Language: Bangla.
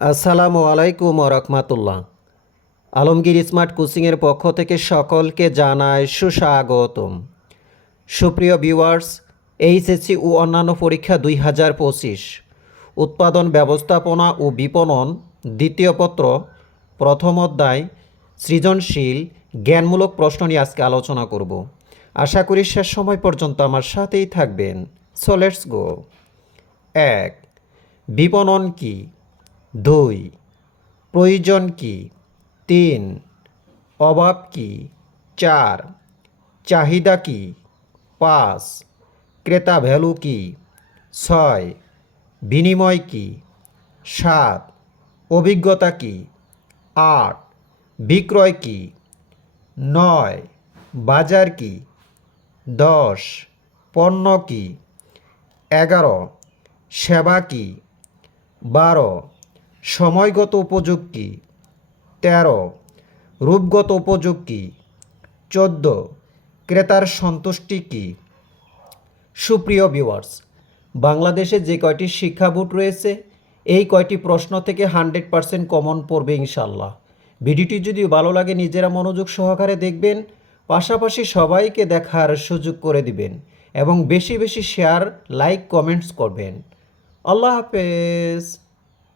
আসসালামু আলাইকুম রহমাতুল্লাহ। আলমগীর স্মার্ট কোচিংয়ের পক্ষ থেকে সকলকে জানায় সুস্বাগতম। সুপ্রিয় ভিউয়ার্স, এইচএসসি ও অন্যান্য পরীক্ষা দুই হাজার পঁচিশ, উৎপাদন ব্যবস্থাপনা ও বিপণন দ্বিতীয় পত্র, প্রথম অধ্যায়, সৃজনশীল, জ্ঞানমূলক প্রশ্ন নিয়ে আজকে আলোচনা করব। আশা করি শেষ সময় পর্যন্ত আমার সাথেই থাকবেন। সো লেটস গো এক, বিপণন কি? দুই, প্রয়োজন কি? তিন, অভাব কি? চার, চাহিদা কি? পাঁচ, ক্রেতা ভ্যালু কি? ছয়, বিনিময় কি? সাত, অভিজ্ঞতা কি? আট, বিক্রয় কি? নয়, বাজার কি? দশ, পণ্য কি? এগারো, সেবা কি? বারো সময়গত উপযোগ। কি তেরো, রূপগত উপযোগ। কি চোদ্দ, ক্রেতার সন্তুষ্টি কি? সুপ্রিয় ভিউয়ার্স বাংলাদেশে যে কয়টি শিক্ষা বোর্ড রয়েছে, এই কয়টি প্রশ্ন থেকে হান্ড্রেড পারসেন্ট কমন পড়বে ইনশাল্লাহ ভিডিওটি যদি ভালো লাগে, নিজেরা মনোযোগ সহকারে দেখবেন, পাশাপাশি সবাইকে দেখার সুযোগ করে দিবেন এবং বেশি বেশি শেয়ার লাইক কমেন্টস করবেন। আল্লাহ হাফেজ।